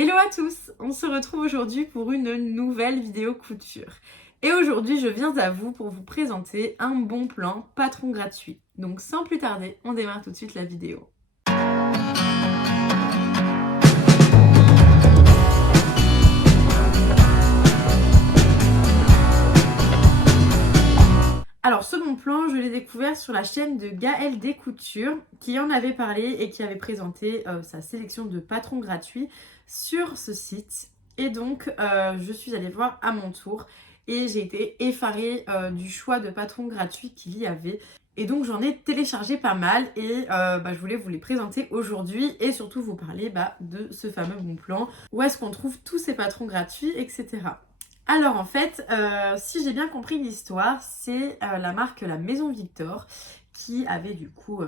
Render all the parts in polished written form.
Hello à tous, on se retrouve aujourd'hui pour une nouvelle vidéo couture. Et aujourd'hui, je viens à vous pour vous présenter un bon plan patron gratuit. Donc sans plus tarder, on démarre tout de suite la vidéo. Alors ce bon plan, je l'ai découvert sur la chaîne de Gaëlle des Coutures qui en avait parlé et qui avait présenté sa sélection de patrons gratuits sur ce site. Et donc je suis allée voir à mon tour et j'ai été effarée du choix de patrons gratuits qu'il y avait. Et donc j'en ai téléchargé pas mal et je voulais vous les présenter aujourd'hui et surtout vous parler de ce fameux bon plan, où est-ce qu'on trouve tous ces patrons gratuits, etc. Alors en fait, si j'ai bien compris l'histoire, c'est la marque La Maison Victor qui avait du coup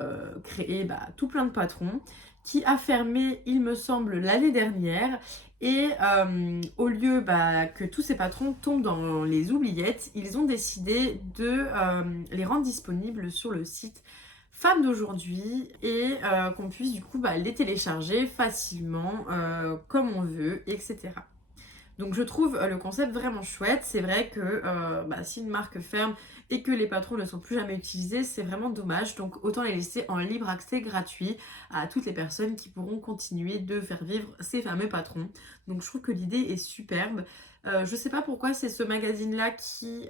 créé tout plein de patrons, qui a fermé, il me semble, l'année dernière. Et au lieu que tous ces patrons tombent dans les oubliettes, ils ont décidé de les rendre disponibles sur le site Femmes d'aujourd'hui et qu'on puisse du coup les télécharger facilement comme on veut, etc. Donc je trouve le concept vraiment chouette. C'est vrai que si une marque ferme et que les patrons ne sont plus jamais utilisés, c'est vraiment dommage. Donc autant les laisser en libre accès gratuit à toutes les personnes qui pourront continuer de faire vivre ces fameux patrons. Donc je trouve que l'idée est superbe. Je sais pas pourquoi c'est ce magazine-là qui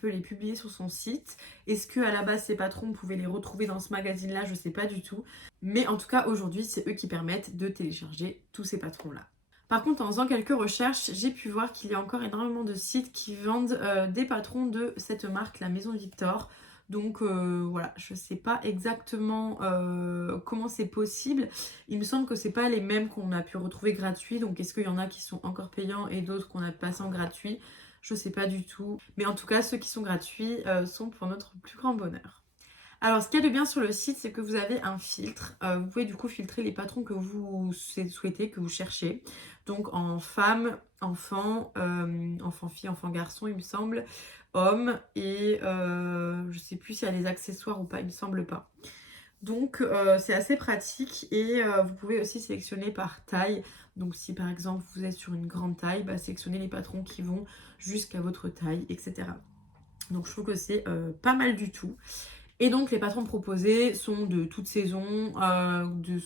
peut les publier sur son site. Est-ce que à la base ces patrons, on pouvait les retrouver dans ce magazine-là? Je sais pas du tout. Mais en tout cas aujourd'hui, c'est eux qui permettent de télécharger tous ces patrons-là. Par contre, en faisant quelques recherches, j'ai pu voir qu'il y a encore énormément de sites qui vendent des patrons de cette marque, la Maison Victor. Donc voilà, je ne sais pas exactement comment c'est possible. Il me semble que c'est pas les mêmes qu'on a pu retrouver gratuits. Donc est-ce qu'il y en a qui sont encore payants et d'autres qu'on a passés en gratuit? Je ne sais pas du tout. Mais en tout cas, ceux qui sont gratuits sont pour notre plus grand bonheur. Alors, ce qu'il y a de bien sur le site, c'est que vous avez un filtre. Vous pouvez du coup filtrer les patrons que vous souhaitez, que vous cherchez. Donc en femme, enfant, enfant-fille, enfant-garçon, il me semble, homme, et je sais plus s'il y a des accessoires ou pas, il me semble pas. Donc c'est assez pratique et vous pouvez aussi sélectionner par taille. Donc si par exemple vous êtes sur une grande taille, sélectionnez les patrons qui vont jusqu'à votre taille, etc. Donc je trouve que c'est pas mal du tout. Et donc les patrons proposés sont de toute saison,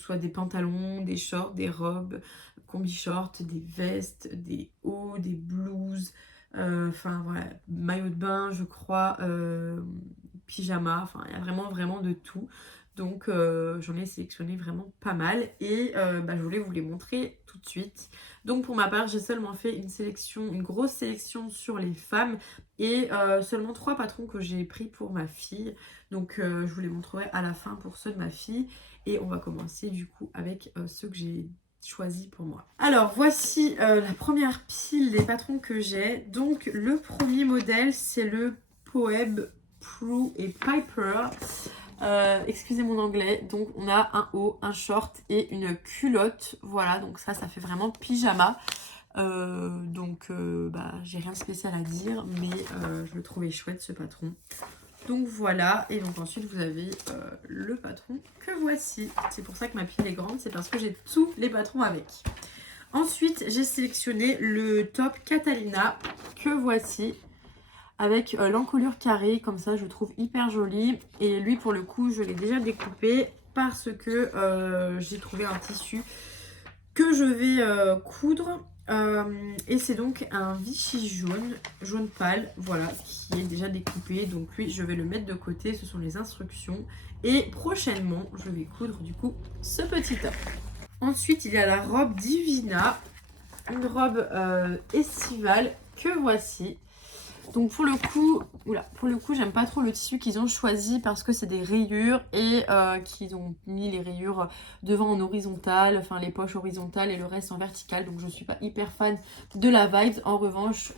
soit des pantalons, des shorts, des robes, combi-shorts, des vestes, des hauts, des blouses, voilà, maillot de bain je crois, pyjama, il y a vraiment de tout. Donc j'en ai sélectionné vraiment pas mal et je voulais vous les montrer tout de suite. Donc pour ma part, j'ai seulement fait une grosse sélection sur les femmes et seulement 3 patrons que j'ai pris pour ma fille. Donc je vous les montrerai à la fin pour ceux de ma fille. Et on va commencer du coup avec ceux que j'ai choisis pour moi. Alors voici la première pile des patrons que j'ai. Donc le premier modèle, c'est le Poeb Prue et Piper. Excusez mon anglais. Donc on a un haut, un short et une culotte. Voilà, donc ça fait vraiment pyjama. J'ai rien de spécial à dire, mais je le trouvais chouette ce patron. Donc voilà, et donc ensuite vous avez le patron que voici. C'est pour ça que ma pile est grande, c'est parce que j'ai tous les patrons avec. Ensuite, j'ai sélectionné le top Catalina que voici, avec l'encolure carrée, comme ça je le trouve hyper joli. Et lui pour le coup, je l'ai déjà découpé parce que j'ai trouvé un tissu que je vais coudre. Et c'est donc un Vichy jaune pâle, voilà, qui est déjà découpé. Donc lui, je vais le mettre de côté, ce sont les instructions. Et prochainement, je vais coudre du coup ce petit top. Ensuite, il y a la robe Divina, une robe estivale que voici. Donc pour le coup, j'aime pas trop le tissu qu'ils ont choisi parce que c'est des rayures et qu'ils ont mis les rayures devant en horizontal, enfin les poches horizontales et le reste en vertical. Donc je suis pas hyper fan de la vibe. En revanche,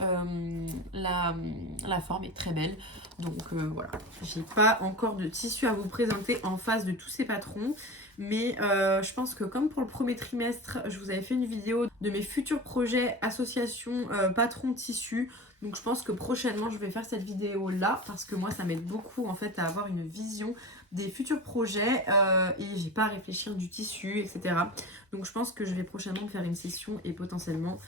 la forme est très belle. Donc voilà, j'ai pas encore de tissu à vous présenter en face de tous ces patrons. Mais je pense que comme pour le premier trimestre, je vous avais fait une vidéo de mes futurs projets association patron tissu. Donc je pense que prochainement je vais faire cette vidéo là parce que moi ça m'aide beaucoup en fait à avoir une vision des futurs projets et j'ai pas à réfléchir du tissu, etc. Donc je pense que je vais prochainement faire une session et potentiellement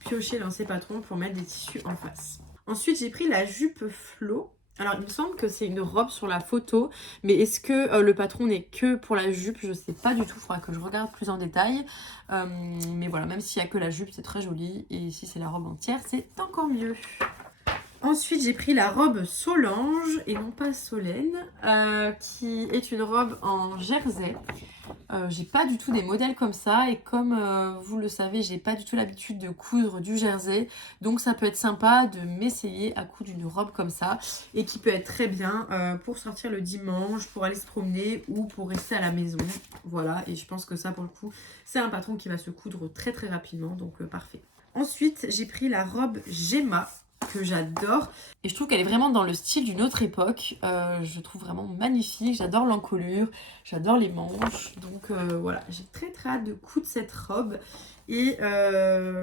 piocher dans ces patrons pour mettre des tissus en face. Ensuite j'ai pris la jupe Flo. Alors il me semble que c'est une robe sur la photo, mais est-ce que le patron n'est que pour la jupe? Je sais pas du tout, il faudra que je regarde plus en détail. Mais voilà, même s'il n'y a que la jupe, c'est très joli. Et si c'est la robe entière, c'est encore mieux. Ensuite, j'ai pris la robe Solange, et non pas Solène, qui est une robe en jersey. J'ai pas du tout des modèles comme ça, et comme vous le savez, j'ai pas du tout l'habitude de coudre du jersey. Donc ça peut être sympa de m'essayer à coudre une robe comme ça, et qui peut être très bien pour sortir le dimanche, pour aller se promener, ou pour rester à la maison. Voilà, et je pense que ça, pour le coup, c'est un patron qui va se coudre très très rapidement, donc parfait. Ensuite, j'ai pris la robe Gemma, que j'adore et je trouve qu'elle est vraiment dans le style d'une autre époque. Je trouve vraiment magnifique, j'adore l'encolure, j'adore les manches, donc voilà, j'ai très très hâte de coudre cette robe et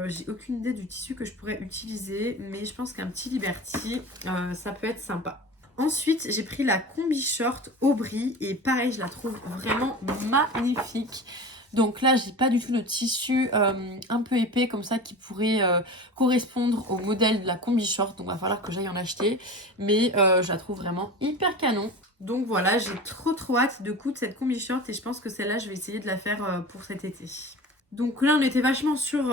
j'ai aucune idée du tissu que je pourrais utiliser, mais je pense qu'un petit Liberty ça peut être sympa. Ensuite, j'ai pris la combi short Aubry et pareil, je la trouve vraiment magnifique. Donc là, j'ai pas du tout de tissu un peu épais comme ça qui pourrait correspondre au modèle de la combi short. Donc il va falloir que j'aille en acheter. Mais je la trouve vraiment hyper canon. Donc voilà, j'ai trop hâte de coudre cette combi short et je pense que celle-là, je vais essayer de la faire pour cet été. Donc là, on était vachement sur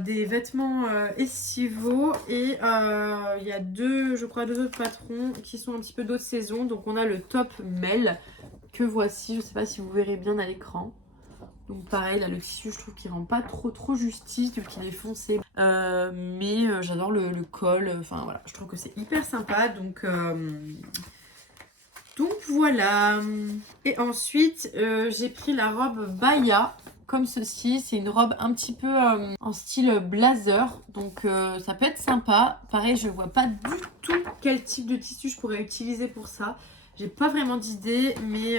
des vêtements estivaux et il y a je crois deux autres patrons qui sont un petit peu d'autres saisons. Donc on a le top Mel que voici, je sais pas si vous verrez bien à l'écran. Donc pareil, là le tissu je trouve qu'il rend pas trop justice vu qu'il est foncé. Mais j'adore le col, enfin voilà, je trouve que c'est hyper sympa. Donc voilà. Et ensuite j'ai pris la robe Baya comme ceci. C'est une robe un petit peu en style blazer. Donc ça peut être sympa. Pareil, je vois pas du tout quel type de tissu je pourrais utiliser pour ça. J'ai pas vraiment d'idée, mais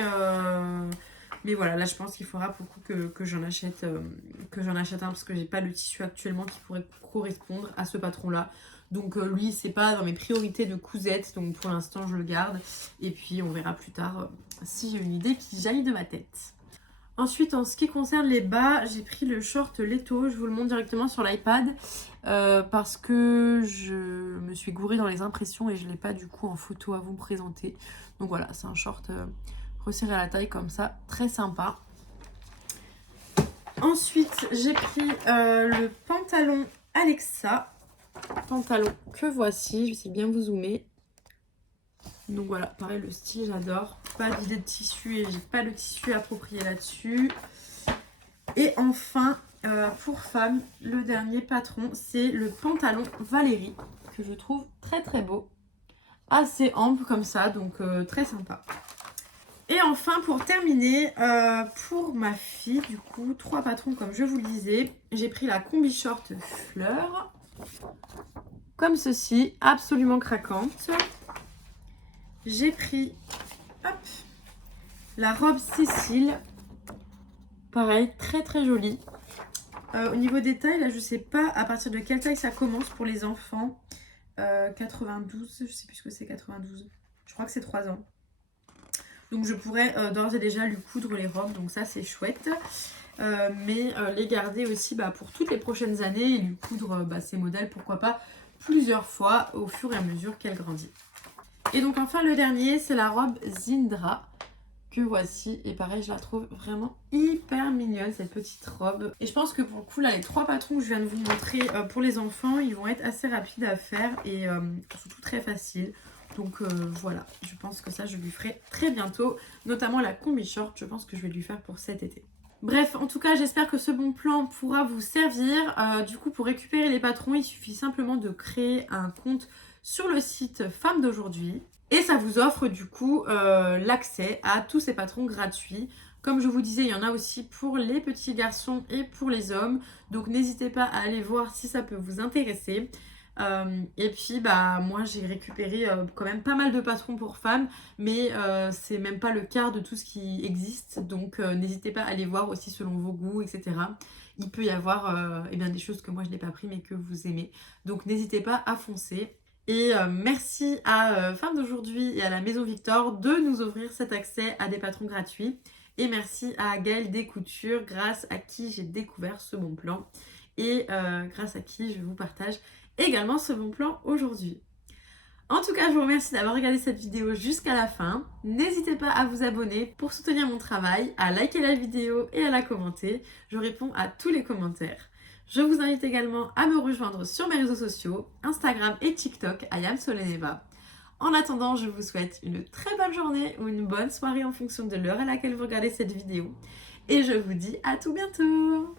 voilà, là je pense qu'il faudra beaucoup que j'en achète un parce que j'ai pas le tissu actuellement qui pourrait correspondre à ce patron-là. Donc lui, c'est pas dans mes priorités de cousette, donc pour l'instant je le garde. Et puis on verra plus tard si j'ai une idée qui jaillit de ma tête. Ensuite, en ce qui concerne les bas, j'ai pris le short Leto. Je vous le montre directement sur l'iPad parce que je me suis gourée dans les impressions et je ne l'ai pas du coup en photo à vous présenter. Donc voilà, c'est un short resserré à la taille comme ça, très sympa. Ensuite, j'ai pris le pantalon Alexa. Pantalon que voici, je sais bien vous zoomer. Donc voilà, pareil, le style, j'adore. Pas d'idée de tissu et j'ai pas le tissu approprié là-dessus. Et enfin, pour femme, le dernier patron, c'est le pantalon Valérie, que je trouve très beau. Assez ample comme ça, donc très sympa. Et enfin, pour terminer, pour ma fille, du coup, 3 patrons comme je vous le disais. J'ai pris la combi short fleur, comme ceci, absolument craquante. J'ai pris la robe Cécile, pareil, très jolie. Au niveau des tailles, là je sais pas à partir de quelle taille ça commence pour les enfants. 92, je sais plus ce que c'est 92. Je crois que c'est 3 ans. Donc je pourrais d'ores et déjà lui coudre les robes, donc ça c'est chouette. Mais les garder aussi pour toutes les prochaines années et lui coudre ces modèles, pourquoi pas, plusieurs fois au fur et à mesure qu'elle grandit. Et donc enfin le dernier, c'est la robe Zindra que voici. Et pareil, je la trouve vraiment hyper mignonne cette petite robe. Et je pense que pour le coup, là, les 3 patrons que je viens de vous montrer pour les enfants, ils vont être assez rapides à faire et surtout très faciles. Donc voilà, je pense que ça, je lui ferai très bientôt. Notamment la combi short, je pense que je vais lui faire pour cet été. Bref, en tout cas, j'espère que ce bon plan pourra vous servir. Du coup, pour récupérer les patrons, il suffit simplement de créer un compte sur le site Femme d'aujourd'hui. Et ça vous offre du coup l'accès à tous ces patrons gratuits. Comme je vous disais, il y en a aussi pour les petits garçons et pour les hommes. Donc n'hésitez pas à aller voir si ça peut vous intéresser. Et puis bah moi j'ai récupéré quand même pas mal de patrons pour femmes, mais c'est même pas le quart de tout ce qui existe, donc n'hésitez pas à aller voir aussi selon vos goûts, etc. Il peut y avoir eh bien, des choses que moi je n'ai pas pris mais que vous aimez, donc n'hésitez pas à foncer. Et merci à Femme d'aujourd'hui et à la Maison Victor de nous offrir cet accès à des patrons gratuits. Et merci à Gaëlle Descoutures, grâce à qui j'ai découvert ce bon plan et grâce à qui je vous partage également ce bon plan aujourd'hui. En tout cas, je vous remercie d'avoir regardé cette vidéo jusqu'à la fin. N'hésitez pas à vous abonner pour soutenir mon travail, à liker la vidéo et à la commenter. Je réponds à tous les commentaires. Je vous invite également à me rejoindre sur mes réseaux sociaux, Instagram et TikTok, @YamSoleneva. En attendant, je vous souhaite une très bonne journée ou une bonne soirée en fonction de l'heure à laquelle vous regardez cette vidéo. Et je vous dis à tout bientôt!